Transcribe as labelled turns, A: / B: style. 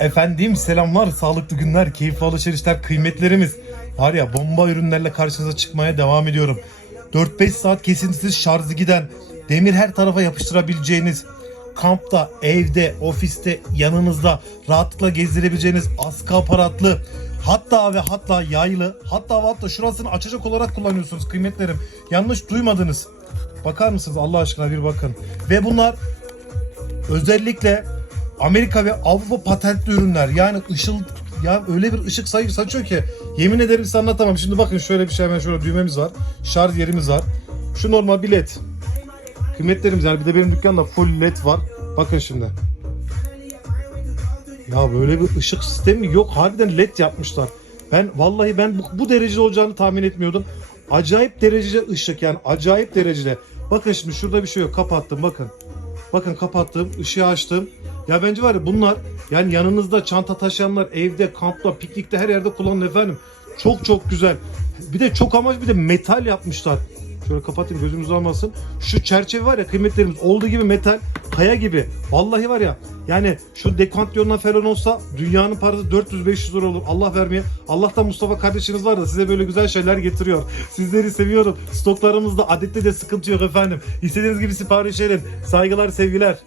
A: Efendim selamlar, sağlıklı günler, keyifli alışverişler, kıymetlerimiz. Var ya bomba ürünlerle karşınıza çıkmaya devam ediyorum. 4-5 saat kesintisiz şarjı giden, demir her tarafa yapıştırabileceğiniz, kampta, evde, ofiste, yanınızda rahatlıkla gezdirebileceğiniz askı aparatlı, hatta ve hatta yaylı, hatta ve hatta şurasını açacak olarak kullanıyorsunuz kıymetlerim. Yanlış duymadınız. Bakar mısınız Allah aşkına bir bakın. Ve bunlar özellikle Amerika ve Avrupa patentli ürünler. Yani ışıl ya öyle bir ışık sayı saçıyor ki yemin ederim size anlatamam. Şimdi bakın şöyle bir şey hemen şöyle düğmemiz var. Şarj yerimiz var. Şu normal bir led. Kıymetlerimiz yani bir de benim dükkanda full led var. Bakın şimdi. Ya böyle bir ışık sistemi yok. Harbiden led yapmışlar. Ben vallahi ben bu, bu derecede olacağını tahmin etmiyordum. Acayip derecede ışık yani acayip derecede. Bakın şimdi şurada bir şey yok. Kapattım bakın. Bakın kapattım, ışığı açtım. Ya bence var ya bunlar yani yanınızda çanta taşıyanlar evde, kampta, piknikte her yerde kullanın efendim. Çok çok güzel. Bir de çok amaç bir de metal yapmışlar. Şöyle kapatayım gözümüz almasın. Şu çerçeve var ya kıymetlerimiz olduğu gibi metal, kaya gibi. Vallahi var ya yani şu dekantyonla falan olsa dünyanın parası 400-500 lira olur. Allah vermeye. Allah'tan Mustafa kardeşiniz var da size böyle güzel şeyler getiriyor. Sizleri seviyorum. Stoklarımızda adette de sıkıntı yok efendim. İstediğiniz gibi sipariş edin. Saygılar, sevgiler.